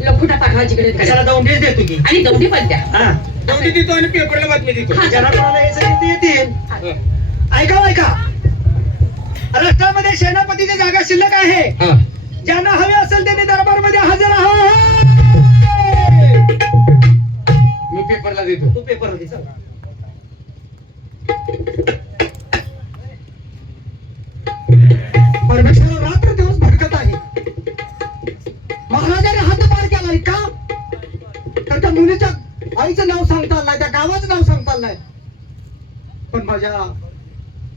लखुटा पाठवा जिकडे कशाला दौंडीच देतो की आणि दौंडी पण द्या. हा दौंडी देतो आणि पेपरला बातमी देतो. हा. ज्यांना कोणाला हे सगळे येतील. ऐका राष्ट्रामध्ये सेनापतीची जागा शिल्लक आहे. ज्यांना हवे असेल त्यांनी दरबारमध्ये हजर राहा. मी पेपरला देतो. तू पेपरला दे. चल. परमेश्वर रात्र दिवस भटकत आहे. महाराजाने हात पार केलाय का तर त्या मुलीच्या आईचं नाव सांगता आलं नाही, त्या गावाचं नाव सांगता आलं नाही. पण माझ्या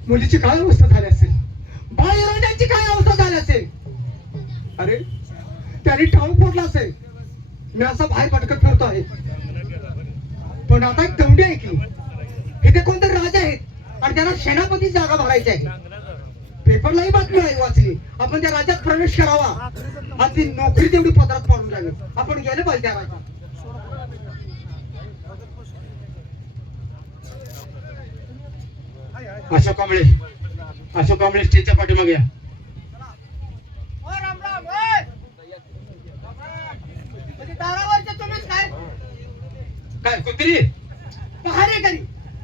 मुलीची काय अवस्था झाली असेल, बाळराजांची काय अवस्था झाली असेल. अरे त्याने ठाव फोडला असेल. मी असा बाहेर भटकत फिरतो आहे. पण आता एक दौंडी आहे की इथे कोणतरी राजा आहेत आणि त्यांना सेनापती जागा भरायची आहे. पेपरलाही बातमी आहे वाचली. आपण त्या राज्यात प्रवेश करावा आणि ती नोकरी तेवढी पदरात पाडून जावी. आपण गेले पाहिजे त्या राज्यात. अशोक कांबळे स्टेजच्या पाठीमागे या. काय कुत्री पहारेकरी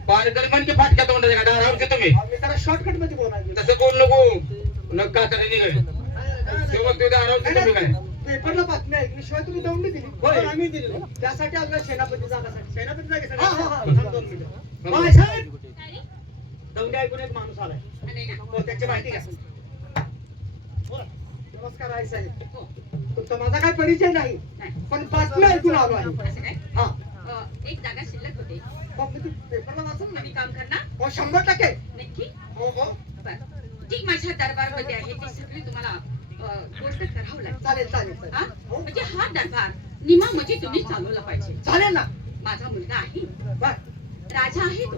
पारकरी म्हणजे फाटक्या तोंडाच्या का दारावरचे तुम्ही मी जरा शॉर्टकट मध्ये बोलायचं. तसं बोल नको नका आता निघाय तेव्हा ते दारावरचे तुम्ही काय पेपरला बातमी ऐकली शिवाय तुम्ही दौंडी दिली. होय. आम्ही दिली त्यासाठी आपल्या सेनापती जागासाठी. सेनापती जागेसाठी. थांब 2 मिनिटं. बाळासाहेब, दौंडी ऐकून एक माणूस आलाय. हो, त्याची माहिती घ्या. बोला. नमस्कार आहे साहेब. तुमचा माझा काय परिचय नाही पण बातमी ऐकून आलो आहे. हा एक जागा शिल्लक होते. मग मी पेपरला वाचून मी काम करणार हो 100%. नक्की. हो हो ठीक माझ्या दरबारमध्ये आहे ती सगळी तुम्हाला गोष्ट करावं लागेल. चालेल चालेल हा? हो. म्हणजे हा दरबार निमा म्हणजे तुम्ही चालवला पाहिजे. चालेल ना. माझा मुलगा आहे बर राजा आहे तो.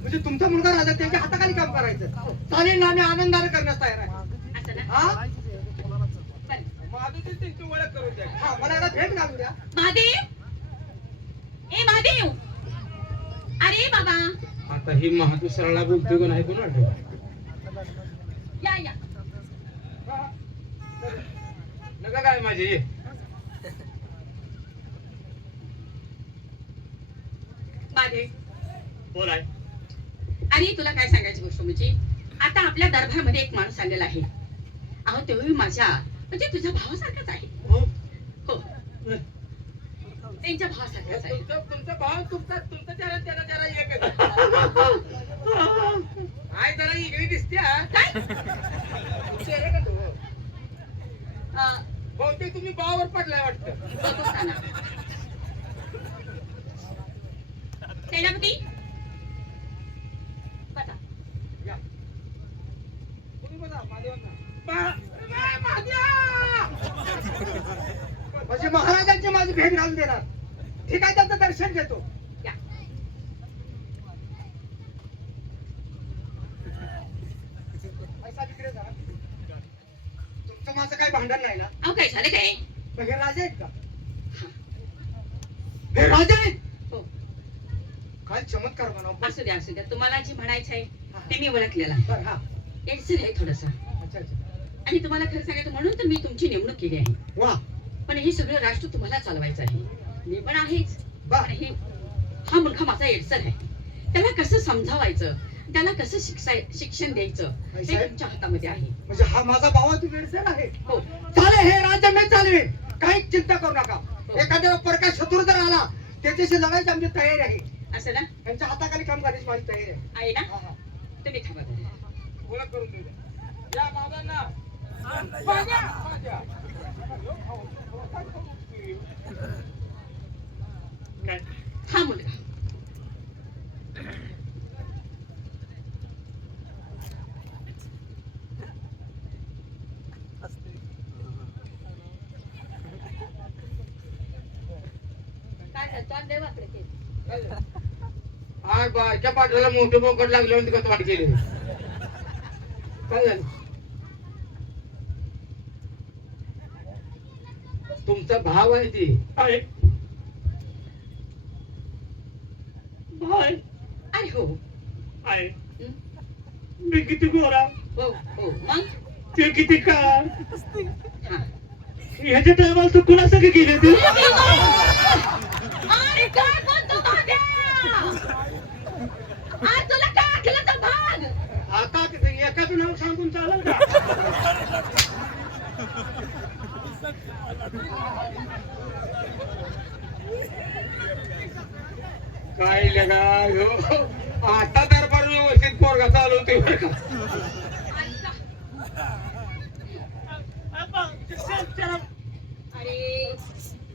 म्हणजे तुमचा मुलगा राजा त्यांच्या हाताखाली काम करायचं. चालेल ना. आम्ही आनंदाने करण्यास तयार आहे. असं ना. हा पण त्यांची ओळख करून द्या. हा मला आता भेट घालू द्या. महादेव ए महादेव अरे बाबा आता ही महातू सरळा बोलतोय का नाही कोण वाटत या या नका काय माझे ये. महादेव बोलाय आणि तुला काय सांगायची गोष्ट म्हणजे आता आपल्या दरबारमध्ये एक माणूस आलेला आहे. अहो तेव्हा माझ्या म्हणजे तुझ्या भावासारखाच आहे. हो हो त्यांच्या भावासारखाच आहे. तुमचा भाव तुमचा जरा एक आहे जरा इकडे दिसते काय बहुतेक तुम्ही भावावर पडलाय वाटतं. बघू सांगा. सेनापती बसा. या. तुम्ही बघा महादेवांना म्हणजे महाराजांची माझी भेट घालून देणार. ठीक आहे त्यांचं दर्शन घेतो. या. पैसा तिकडे जा. तुमचं माझं काही भांडण नाही ना. अहो काय झालं काय. मग हे राजे आहेत का. हे राजे आहेत. हो काय चमत्कार बनाव. असू द्या तुम्हाला जे म्हणायचं आहे ते मी ओळखलेला बर हा एडसर आहे थोडस. अच्छा अच्छा आणि तुम्हाला खरं सांगायचं म्हणून तर मी तुमची नेमणूक केली आहे. वा पण हे सगळं राष्ट्र तुम्हाला चालवायचं आहे. मी पण आहेच. बर पण हे हा मुलगा माझा एडसर आहे. त्याला कसं समजावायचं त्याला कसं शिक्षण द्यायचं हे साहेब? तुमच्या हातामध्ये आहे. म्हणजे हा माझा भावा तू वेडसर आहे. हो चालेल हे राज्य मी चालवेन. काही चिंता करू नका. एखाद्या परका शत्रू जर आला त्याच्याशी लढायची आमची तयारी आहे. असं ना त्यांच्या हाताखाली काम करायची माझी तयारी आहे. आहे ना. हा, हा. तुम्ही थांबा जरा. ओळख करून देऊ द्या. या बाबांना काय हा मुलगा काय करतो देवाकडे ते. आज बारक्या पाठीला मोठं बोकड लागलं म्हणून कसं वाट केली काय झालं तुमचा भाव आहे ती आहे. भाई अरे हो आहे. हं? मी किती गोरा हो हो मग ते किती काळ हा ह्याच्या टायमाला तू कुणासंग गेले तू अरे काय बोलतो भाग्या? आज तुला काय अकलाचा भाग? आता एकाच नाव सांगून चालेल का? काय लगा ह्यो आता दरबार व्यवस्थित पोरगा चालवतोय बरं का. अरे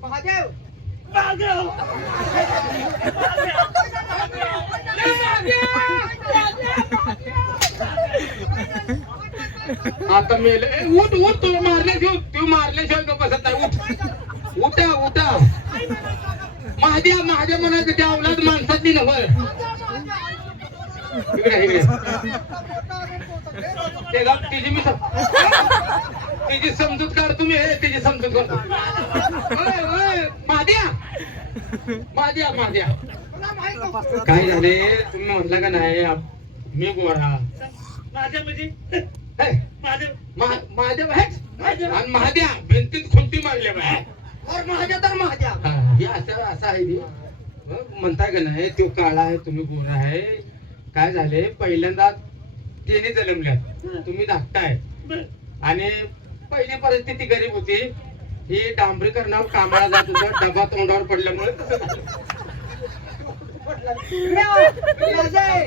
महादेव आता मेले उठ उठ तू मारल्याशिवाय तो बसत नाही. उठ उठा महादेव म्हणायचं त्या अवलाद माणसातली नव्ह. इकडे ते गाव तिची समजूत काढ तुम्ही. हे तिची समजूत करतो. महाद्या काय झाले तुम्ही म्हटलं का नाही मी गोरा माझ्या म्हणजे हे, माझ्या महादेव आहे आणि महाद्या भिंतीत खुंटी मारल्या बाय. और महादेव तर महादेव हे असं आहे ते. म्हणताय का नाही तो काळा आहे तुम्ही गोरा आहे. काय झाले पहिल्यांदा त्याने जन्मल्यात तुम्ही धाकटाय आणि पहिली परिस्थिती गरीब होती. ही डांबरीकरणावर कामाला जात होतं डबा तोंडावर पडल्यामुळे तसं झालं.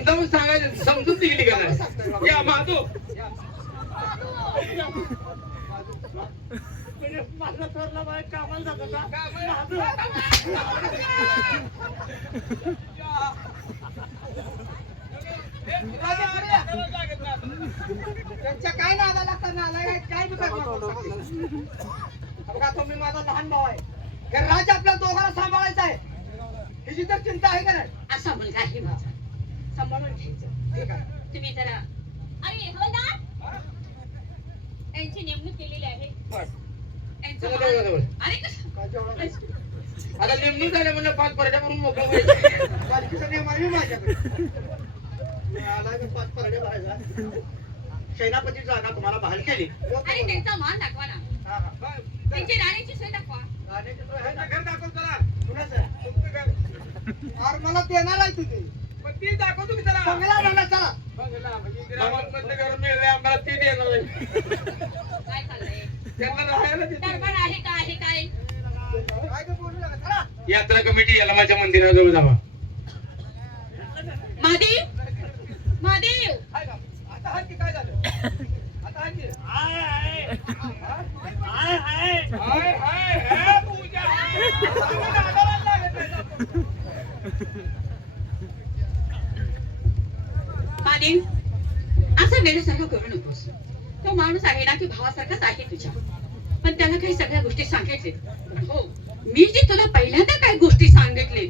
जाऊन सांगायचं समजून दिली का नाही. या माधू माझा थोरला बाय कामाला जात होता त्यांच्या काय नादा लागतात नाला काय बघा तुम्ही माझा लहान भाऊ आहे. हे राज आपल्या दोघांना सांभाळायचा आहे. हिची तर चिंता आहे का नाही? असा मुलगा आहे माझा, सांभाळून घ्यायचं. ठीक आहे. तुम्ही जरा अरे हवलदार त्यांची नेमणूक केलेली आहे. त्यांचं चला, मान- चला, चला. अरे कसं काय जेवढं आता नेमणूक झाल्या म्हणलं 5 परड्या करून मोकळं व्हायचं. बालकीचा नियम आहे माझ्याकडे. मी आलाय मी 5 परडे भरायचा. सेनापती जागा तुम्हाला बहाल केली. अरे त्यांचा मान दाखवा ना, हा, हा. त्यांची राहण्याची सोय दाखवा. राहण्याची सोय आहे ना? घर दाखव चला. कुणाचं आहे? तुमचं घर. अरे मला देणार आहे तुझी पण ती दाखवतो की चला. बंगला म्हणा चला. बघा, म्हणजे इंदिराबाईंमधलं घर मिळलंय आम्हाला ती देणार आहे. काय चाललंय? त्यांना राहायला देते. दरबार आहे का आहे काय? काय गं बोलू नका, चला. यात्रा कमिटी याला माझ्या मंदिराजवळ जावा. महादेव महादेव हाय का? आता हात की काय झालं? आता हात की. हाय पूजा. महादेव असं वेळेसारखं करू नकोस. तो माणूस आहे ना की भावासारखाच आहे तुझ्या, पण त्याला काही सगळ्या गोष्टी सांगितले. हो, मी जी तुला पहिल्यांदा काय गोष्टी सांगितले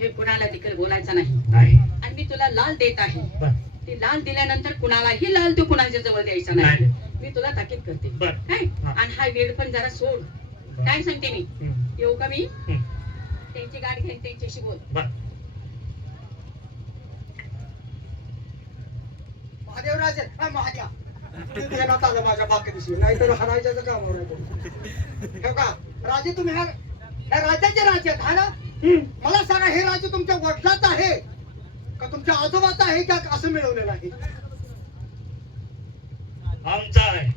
हे कुणाला तिकडे बोलायचं नाही. नाही. आणि मी तुला लाल देत आहे. बर. ती लाल दिल्यानंतर कुणालाही लाल तू कुणाच्या जवळ द्यायचा नाही. मी तुला ताकीद करते. बर. काय? हा. आणि हा वेळ पण जरा सोड. काय सांगते मी? येऊ का मी? हम्म. त्यांची गाडी घेऊन त्यांच्याशी बोल. बर. महादेवराज हा महादेव तू देण्यात आलं माझ्या बाकीदिवशी नाहीतर हरायचं काम होणार. हो का राजे तुम्ही ह्या राज्याचे राजे आहेत हा ना? मला सांगा हे राज्य तुमच्या वडिलाचं आहे का तुमच्या आजोबाचं आहे का असं मिळवलेलं आहे? आमचा आहे.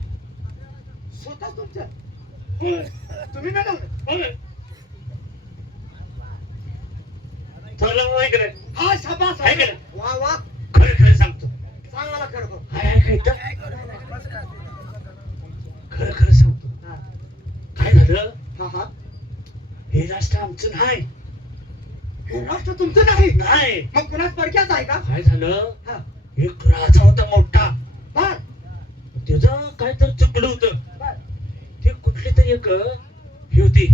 स्वतः तुमचं तुम्ही मिळवलं? तुला माहिती आहे का? हा शाबास आहे का? वा वा खरं खरं सांगतो. सांग मला खरं खरं. हाय, हाय, इथं. खरं खरं सांगतो. हा काय झालं हा हा हे राष्ट्र आमचं नाही. हे राष्ट्र तुमचं नाही नाही. मग कुणाच पडक्याच आहे का? काय झालं हा एक राजा होता मोठा. बर त्याचं काय तर चुकलं होतं. बर ते कुठली तरी एक ही होती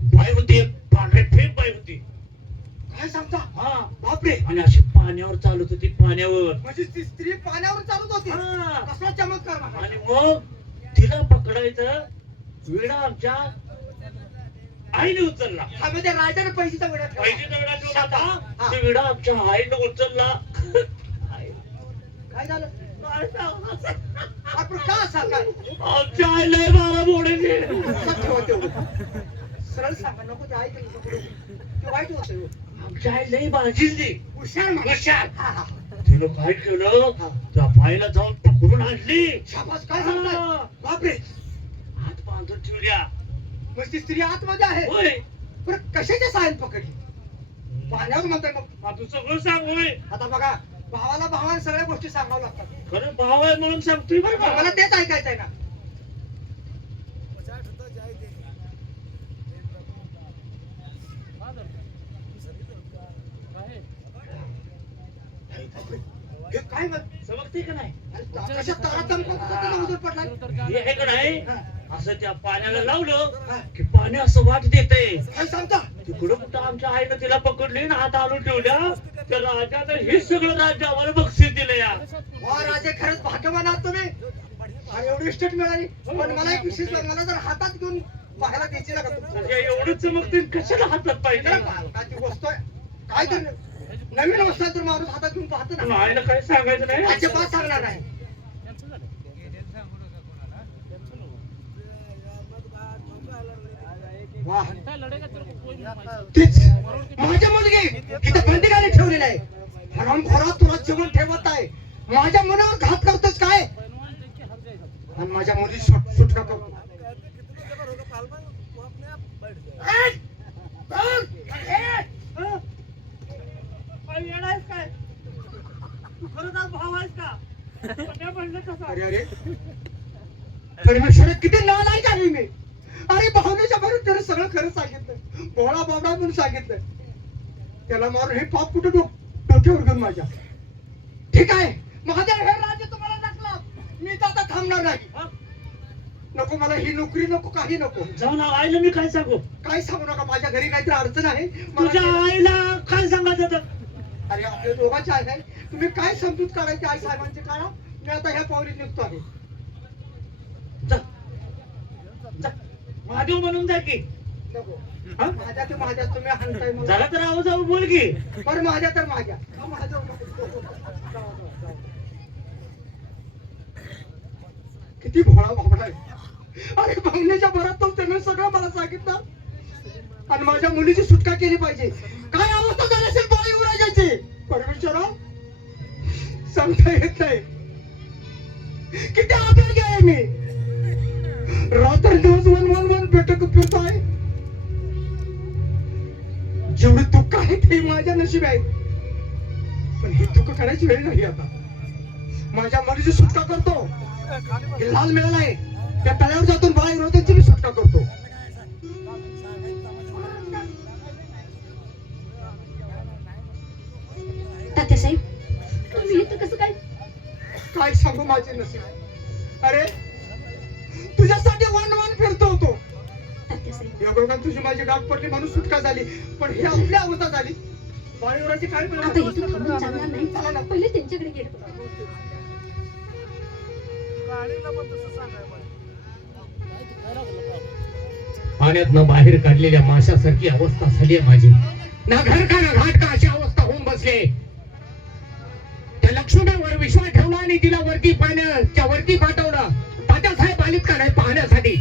बाई होती. एक पांढरे फेक बाई होती. काय सांगता? हा. बापरे आणि अशी पाण्यावर चालत होती पाण्यावर. म्हणजे ती स्त्री पाण्यावर चालत होती. हा. कसला चमत्कार महाराज. आणि मग तिला पकडायचं विडा आमच्या आईने उचलला. हा म्हणजे राजाने पैशाचा वेळा ठेवला. पैशाचा विडा ठेवला हा. होता. ते विडा आमच्या आईने उचलला. काय झालं? आपण का असा काय आमच्या आईला बारा मोडायचे. लक्षात ठेवा तेवढं. सरळ सांगा नको ते ऐकलं नको करू. ते वाईट होतं आमच्या आई लई बाळगिली. हुशार माणूस. हुशार. हा, हा. तिनं काय केलं त्या बाईला जाऊन पकडून आणली. शाबास, काय सांगताय बापरे. हात बांधून ठेवल्या. मग ती स्त्री आतमध्ये आहे होय पण कशाच्या साहाय्याने पकडली पाण्यावर म्हणताय मग. हा, तू सगळं सांग. होय आता बघा भावाला सगळ्या गोष्टी सांगाव्या लागतात. खरं भाव आहे म्हणून सांगतोय बरं का. मला तेच ऐकायचंय ना. हे काय मग समजते का नाही. आकाशात तारा चमकत होता, त्याला उजेड पडलाय. हे आहे का नाही हा. असं त्या पाण्याला लावलं की पाणी असं वाट देते. काय सांगता तिकडं कुठं आमच्या आईनं तिला पकडली ना हात आणून ठेवल्या. त्या राजानं हे सगळं राज्य आम्हाला बक्षीस दिलं या. वा राजे, खरंच भाग्यवान आहात तुम्ही. आणि एवढी इस्टेट मिळाली. पण मला एक विशेष मला जर हातात घेऊन पाहायला द्यायची ना का तुम्ही? म्हणजे एवढं चमकते कशाला हातात पाहिजे. काय ती वस्तू आहे काय तर नवीन वस्तू आहे तर माणूस हातात घेऊन पाहतो ना. आईला काही सांगायचं नाही. अजिबात सांगणार नाही. वा. तीच माझी मुलगी इथं बंदिकाने ठेवलेली आहे. हरामखोरा तुला जेवण ठेवत आहे. माझ्या मनावर घात करतोस काय आणि माझ्या मुली सुटका करतो. काय खरंच आज भाव आहेस का. म्हणलं कसं अरे अरे परमेश्वर किती नालायक आहे मी. अरे भावनेच्या भरून त्याने सगळं खरं सांगितलं. भोळा बाबडा म्हणून सांगितलं. त्याला मारून हे पाप कुठे डोक्यावर घेऊन माझ्या. ठीक आहे माझ्या हे राज्य तुम्हाला दाखला. मी तर आता थांबणार नाही. नको मला ही नोकरी नको काही नको. जाऊन आईला मी काय सांगू. काय सांगू नका. माझ्या घरी काहीतरी अडचण आहे. तुझ्या आईला काय सांगायचं तर. अरे आपल्या दोघांचे आहे. तुम्ही काय समजूत काढायची आई साहेबांचे काढा. मी आता ह्या पावलीत निघतो आहे. जा. जा. महादेव म्हणून जा की. नको. हा? माझ्या ते माझ्या तुम्ही हाणताय मला. जरा तर आवाज आवाज बोल की. बरं माझ्या तर माझ्या माझ्या किती भोळा बाबडा आहे. अरे भावनेच्या भरात तो त्याने सगळं मला सांगितलं आणि माझ्या मुलीची सुटका केली पाहिजे. काय अवस्था झाली असेल बाळी उराजाची. परमेश्वरा सांगता येत नाही. किती आभारी आहे मी. रात्र दिवस वन भेटत फिरतोय. जेवढे दुःख आहे ते माझ्या नशीब आहे. पण हे दुःख करायची वेळ नाही आता. माझ्या मुलीची सुटका करतो. हे लाल मिळालाय त्या तळ्यावर जातून बाळी रोजांची मी सुटका करतो. तात्यासाहेब तुम्ही इथं कसं काय. काय सांगू माझे नशीब. अरे तुझ्यासाठी वन फिरतो होतो. तात्यासाहेब योगायोगाने तुझी माझी गाठ पडली म्हणून सुटका झाली. पण ही आपली अवस्था झाली. बाळीवराची काय आता इथं थांबून चालणार नाही. चला ना. पहिले त्यांच्याकडे गेलं. पाण्यातनं बाहेर काढलेल्या माशासारखी अवस्था झाली आहे माझी. ना घर का ना घाट का अशी अवस्था होऊन बसले. त्या लक्ष्मणावर विश्वास ठेवला आणि तिला वरती पाण्याच्या वरती पाठवलं. तात्यासाहेब आलीत का नाही पाहण्यासाठी.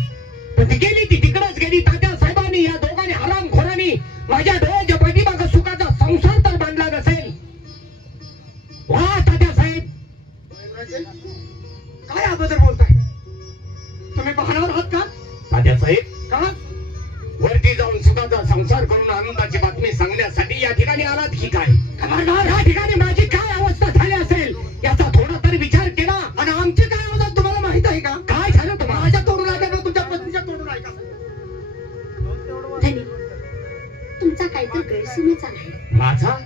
पण ती गेली ती तिकडच गेली. तात्यासाहेबांनी या दोघांनी हरामखोरांनी माझ्या डोळ्याच्या पाठीमागं सुखाचा संसार तर बांधला नसेल. वा तात्यासाहेब काय अगोदर बोलताय तुम्ही पाहणार आहात का. तात्यासाहेब का वरती जाऊन सुखाचा संसार करून आनंदाची बातमी सांगण्यासाठी या ठिकाणी आलात की काय. खबरदार. या ठिकाणी माझी काय अवस्था झाली असेल याचा थोडा तरी विचार केला. आणि आमची काय अवस्था तुम्हाला माहित आहे का. काय झालं तुम्हाला. माझ्या तोडून आहे का तुमच्या पत्नीच्या तोडून आहे का. धनी तुमचा काहीतरी गैरसमज झाला आहे. माझा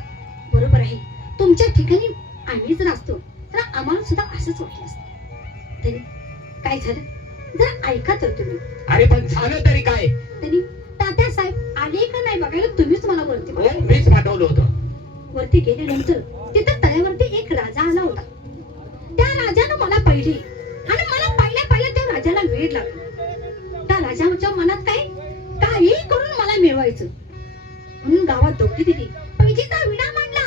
बरोबर आहे. तुमच्या ठिकाणी आम्ही जर असतो तर आम्हाला सुद्धा असंच वाटलं असतं. धनी काय झालं जरा ऐका तर तुम्ही. अरे पण झालं तरी काय. धनी तात्यासाहेब आले का नाही बघायला तुम्हीच मला वरती हो पाठवलं. मीच पाठवलं होतं. वरती गेल्यानंतर तिथं तळ्यावरती एक राजा आला होता. त्या राजानं मला पाहिले आणि मला पाहिल्या त्या राजाला वेड लागला. त्या राजाच्या मनात काही करून मला मिळवायचं म्हणून गावात दौडी दिली. पैजेचा विडा मांडला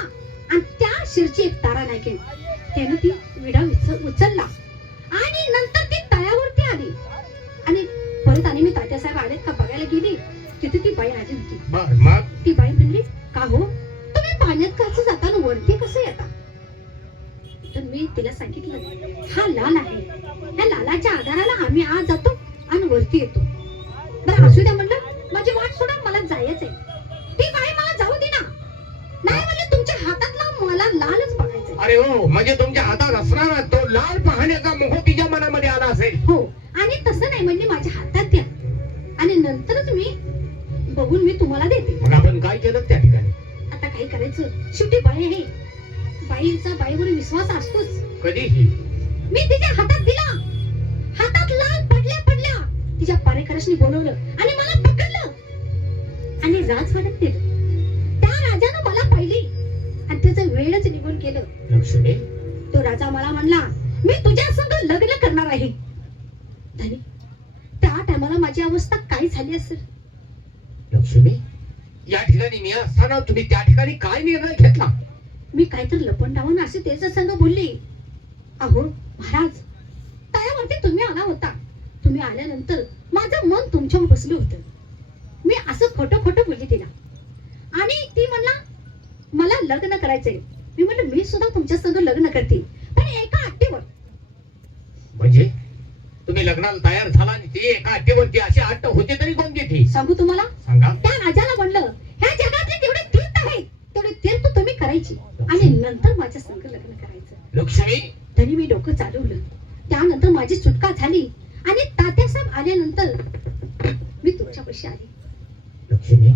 आणि त्या शिरची एक तारा नाही केली. त्यानं ती विडा उचलला आणि नंतर ती तळ्यावरती आली आणि परत आणि मी तात्यासाहेब आलेत का बघायला गेली. तिथे ती बाई आली होती. बर मग ती बाई म्हणली, का हो तुम्ही पाण्यात कसं जाता आणि वरती कसं येता? तर मी तिला सांगितलं, हा लाल आहे, या लालाच्या आधाराला आम्ही आज जातो आणि वरती येतो. बरं असू द्या म्हणलं, माझी वाट सोडा, मला जायचंय. ती बाई मला जाऊ दे ना. नाही म्हणजे तुमच्या हातातला मला लालच बघायचंय. अरे हो, म्हणजे तुमच्या हातात असणारा तो लाल पाहण्याचा मोह तिच्या मनामध्ये आला असेल. हो, आणि तसं नाही म्हणजे माझ्या हातात द्या आणि नंतरच मी बघून मी तुम्हाला देते. मग आपण काय केलं त्या ठिकाणी? आता काय करायचं, शेवटी बाई आहे, बाईचा बाईवर विश्वास असतोच. कधीही मी तिच्या हातात दिला, हातात लाल पडल्या पडल्या तिच्या पारेकरांनी बोलवलं आणि मला पकडलं आणि राजवाड्यात दिलं. त्या राजानं मला पाहिली आणि त्याचं वेळच निघून केलं. लक्ष्मी, तो राजा मला म्हणला, मी तुझ्या संग लग्न करणार आहे. धनी, त्या टायमाला माझी अवस्था काय झाली असेल? लक्ष्मी, या ठिकाणी मी असताना तुम्ही त्या ठिकाणी काय निर्णय घेतला? मी काहीतरी लपंडावून असे त्याच्या संग बोलली. अहो महाराज, तयावरती तुम्ही आला होता. तुम्ही आल्यानंतर माझं मन तुमच्यावर बसलं होतं. मी असं खोटं खोटं बोलली तिला आणि ती म्हणला मला लग्न करायचंय. मी म्हटलं मी सुद्धा तुमच्या संग लग्न करते, पण एका अट्टीवर. म्हणजे तुम्ही लग्नाला तयार झाला आणि ती एका अट्टीवरती अशी अट्ट होती तरी कोणती ती? सांगू तुम्हाला, सांगा. त्या राजाला म्हणलं, ह्या जगातले जेवढे तीर्थ आहेत तेवढे तीर्थ तुम्ही करायची आणि नंतर माझ्या संग लग्न करायचं. लक्ष्मी, तरी मी डोकं चालवलं. त्यानंतर माझी सुटका झाली आणि तात्यासाहेब आल्यानंतर मी तुमच्यापाशी आली. लक्ष्मी,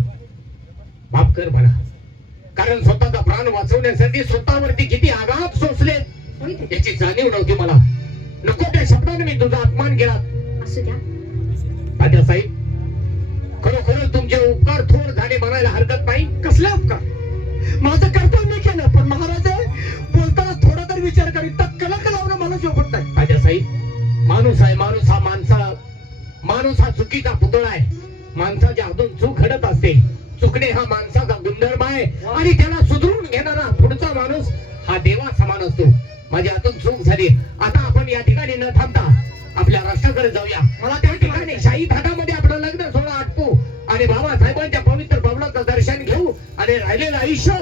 माफ कर मला, कारण स्वतःचा प्राण वाचवण्यासाठी स्वतःवरती किती आघात सोसले होय ते. याची जाणीव नव्हती मला. नको त्या शब्दाने मी तुझा अपमान केला. असू द्या. तात्यासाहेब, खरोखरच तुमचे उपकार थोर झाले म्हणायला हरकत नाही. कसले उपकार? माझं कर्तव्य मी केलं, पण महाराज बोलताना थोडा तरी विचार करीत, तर कलंक लावणं मला शोभत नाही. तात्यासाहेब, माणूस आहे, माणूस हा चुकीचा पुतळा आहे. माणसाच्या हातून चूक घडत असते. चुकणे हा माणसाचा गुणधर्म आहे आणि त्याला सुधरून घेणारा पुढचा माणूस हा देवा समान असतो. माझ्या हातून चूक झाली. आता आपण या ठिकाणी न थांबता आपल्या राष्ट्राकडे जाऊया. मला त्या ठिकाणी शाही थाटामध्ये आपलं लग्न सोहळा आटपू आणि बाबासाहेबांच्या पवित्र भवनाचं दर्शन घेऊ आणि राहिलेलं आयुष्य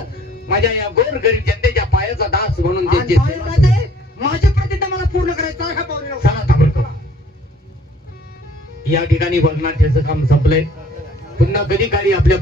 माझ्या या गोर गरीब जनतेच्या पायाचा दास म्हणून आणि त्यांची सेवा महाराज, करू. माझी प्रतिज्ञा मला पूर्ण करायचं आहे. पाहुणे चला ताबडतोब. या ठिकाणी वर्णनाट्याचं काम संपलंय. पुन्हा कधी काळी आपल्या